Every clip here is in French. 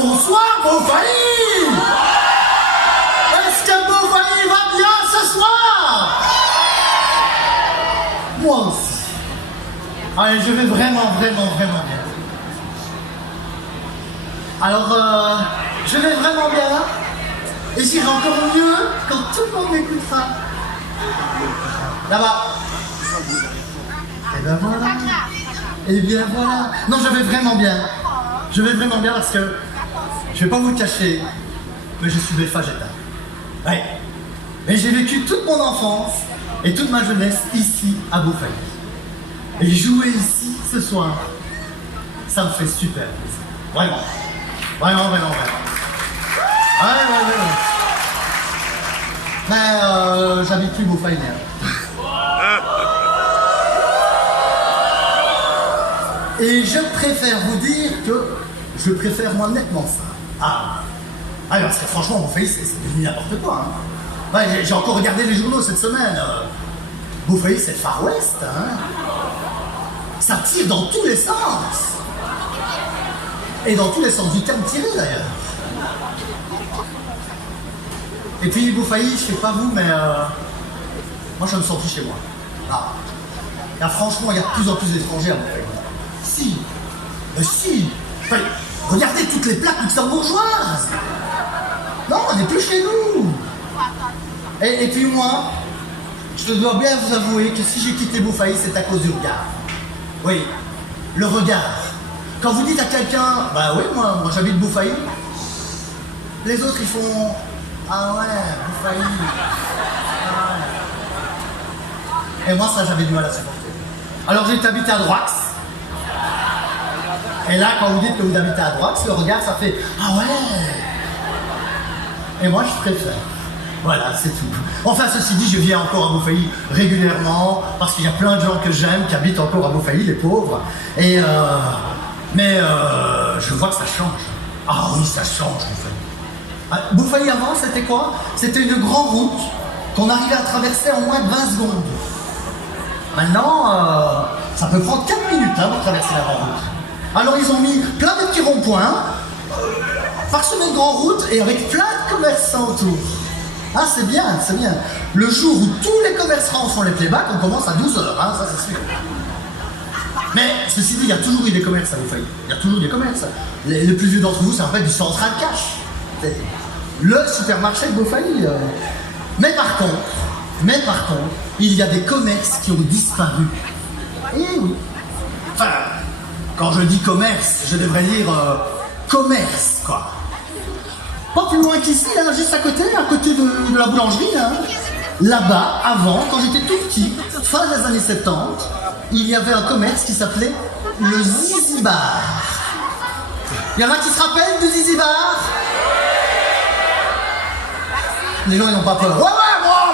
Bonsoir, Beaufailly! Est-ce que Beaufailly va bien ce soir? Moi aussi. Allez, je vais vraiment bien. Alors, je vais vraiment bien. Et j'irai encore mieux quand tout le monde m'écoutera. Là-bas. Et ben voilà. Et bien voilà. Non, je vais vraiment bien. Je vais vraiment bien parce que je vais pas vous le cacher, mais je suis végétarien. Ouais. Et j'ai vécu toute mon enfance et toute ma jeunesse ici à Beaufailly. Et jouer ici ce soir, ça me fait super plaisir. Vraiment. Vraiment. Ouais. Mais j'habite plus Beaufailly. Et je préfère vous dire que je préfère moi nettement ça. Ah, parce que franchement, Beaufailly, c'est devenu n'importe quoi. Hein. Ouais, j'ai encore regardé les journaux cette semaine. Beaufailly, c'est le Far West. Hein. Ça tire dans tous les sens. Et dans tous les sens du terme tiré d'ailleurs. Et puis Beaufailly, je sais pas vous, mais moi je me sens plus chez moi. Ah. Là franchement, il y a de plus en plus d'étrangers à Beaufailly. Si. Enfin, regardez toutes les plaques luxembourgeoises. Non, on n'est plus chez nous. Et puis moi, je dois bien vous avouer que si j'ai quitté Beaufailly, c'est à cause du regard. Oui, le regard. Quand vous dites à quelqu'un, bah oui, moi j'habite Beaufailly, les autres ils font, ah ouais, Beaufailly. Ah ouais. Et moi ça j'avais du mal à supporter. Alors j'ai habité à Droix. Et là quand vous dites que vous habitez à Droix, le regard ça fait, ah ouais. Et moi je préfère. Voilà, c'est tout. Enfin, ceci dit, je viens encore à Beaufailly régulièrement parce qu'il y a plein de gens que j'aime qui habitent encore à Beaufailly, les pauvres. Et mais je vois que ça change. Ah oui, ça change, Beaufailly. Beaufailly avant, c'était quoi? C'était une grande route qu'on arrivait à traverser en moins de 20 secondes. Maintenant, ça peut prendre 4 minutes pour traverser la grande route. Alors ils ont mis plein de petits ronds-points, parsemés de grandes routes et avec plein de commerçants autour. Ah, c'est bien. Le jour où tous les commerçants font les playbacks, on commence à 12h, hein, ça c'est sûr. Mais, ceci dit, il y a toujours eu des commerces à Beaufailly. Il y a toujours eu des commerces. Les plus vieux d'entre vous, ça rappelle du Central Cash. Le supermarché de Beaufailly. Mais par contre, il y a des commerces qui ont disparu. Et oui. Enfin, quand je dis commerce, je devrais dire commerce, quoi. Pas plus loin qu'ici, hein, juste à côté de la boulangerie. Hein. Là-bas, avant, quand j'étais tout petit, fin des années 70, il y avait un commerce qui s'appelait le Zizi Bar. Il y en a qui se rappellent du Zizi Bar? Les gens, ils n'ont pas peur. Ouais,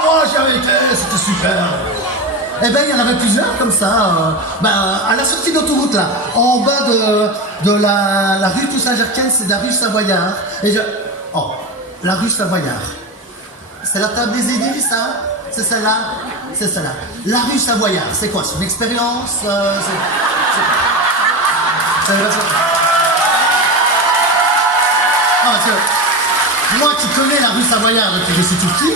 moi, j'y avais été, c'était super. Eh ben, il y en avait plusieurs comme ça. À la sortie d'autoroute, là, en bas de la rue Toussaint-Gercaine, c'est la rue Savoyard. Oh, la rue Savoyard. C'est la table des aiguilles, ça? C'est celle-là? C'est celle-là. La rue Savoyard, c'est quoi? C'est une expérience? Moi qui connais la rue Savoyard depuis que je suis tout petit,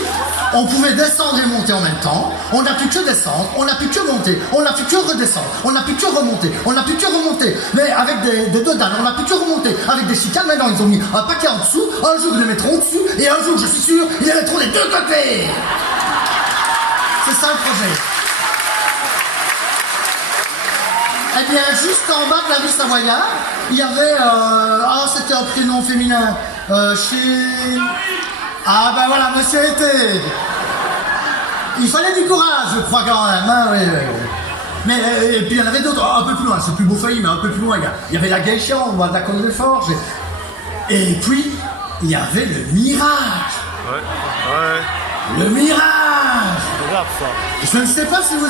on pouvait descendre et monter en même temps. On n'a plus que descendre, on n'a plus que monter, on n'a plus que redescendre, on n'a plus que remonter, on n'a plus que remonter. Mais avec des dodanes, on n'a plus que remonter. Avec des chicanes, maintenant ils ont mis un paquet en dessous. Un jour ils les mettront dessus et un jour, je suis sûr, ils les mettront des deux côtés. C'est ça le projet. Eh bien, juste en bas de la rue Savoyard, il y avait... c'était un prénom féminin. Ah ben voilà, monsieur était. Il fallait du courage, je crois quand même. Hein, oui. Mais et puis il y en avait d'autres, un peu plus loin, c'est plus Beaufailly, mais un peu plus loin. Il y avait la Geisha, on voit de la Côte des Forges. Et puis, il y avait le Mirage. Ouais. Le Mirage. C'est grave ça. Je ne sais pas si vous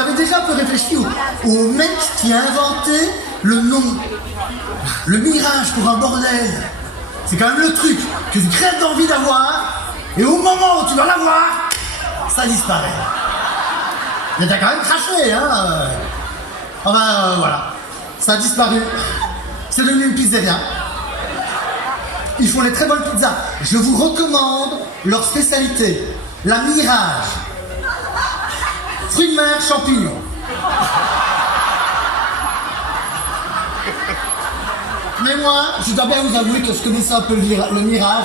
avez déjà un peu réfléchi au mec qui a inventé le nom. Le Mirage pour un bordel. C'est quand même le truc que tu crèves d'envie d'avoir, et au moment où tu vas l'avoir, ça disparaît. Mais t'as quand même craché, hein. Voilà. Ça a disparu. C'est devenu une pizzeria. ils font les très bonnes pizzas. Je vous recommande leur spécialité, la Mirage. Fruits de mer, champignons. Mais moi, je dois bien vous avouer que je connaissais un peu le Mirage,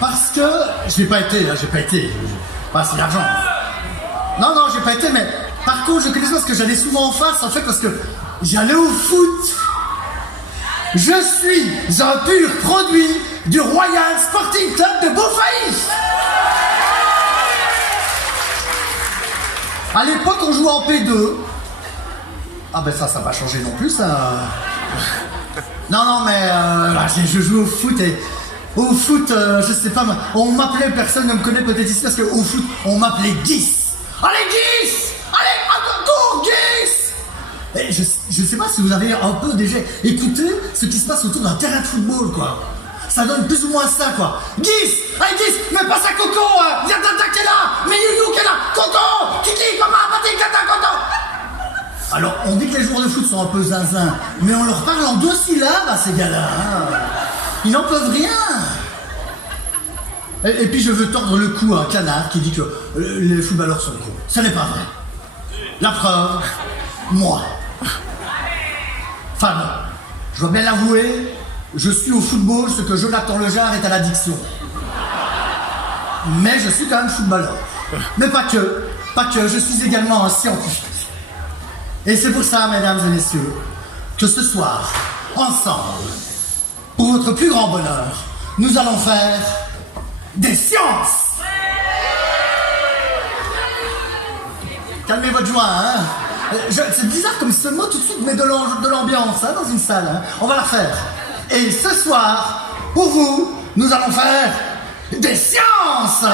parce que j'ai pas été, pas assez d'argent. Non, j'ai pas été, mais par contre, je connaissais parce que j'allais souvent en face, en fait, parce que j'allais au foot. Je suis un pur produit du Royal Sporting Club de Beaufaïs. À l'époque, on jouait en P2. Ah ben ça n'a pas changé non plus, ça. Non, mais je joue au foot et... Au foot, je sais pas, on m'appelait, personne ne me connaît peut-être ici, parce qu'au foot, on m'appelait Guis. Allez Guis! Allez, à ton tour, Guis! Et je sais pas si vous avez un peu déjà écouté ce qui se passe autour d'un terrain de football, quoi. Ça donne plus ou moins ça, quoi. Guis! Allez Guis! Mais passe à Coco! Viens Tata qui est là! Mais Youyou qui est là! Coco! Kiki! Papa! Pati! Kata! Coco! Alors, on dit que les joueurs de foot sont un peu zinzin, mais on leur parle en 2 syllabes à ces gars-là. Hein. Ils n'en peuvent rien. Et puis je veux tordre le cou à un canard qui dit que les footballeurs sont cons. Ce n'est pas vrai. La preuve, moi. Enfin bon, je dois bien l'avouer, je suis au football ce que Jonathan Lejar est à l'addiction. Mais je suis quand même footballeur. Mais pas que, je suis également un scientifique. Et c'est pour ça, mesdames et messieurs, que ce soir, ensemble, pour votre plus grand bonheur, nous allons faire des sciences. Calmez votre joie, hein. C'est bizarre comme ce mot tout de suite met de l'ambiance hein, dans une salle. Hein. On va la faire. Et ce soir, pour vous, nous allons faire des sciences.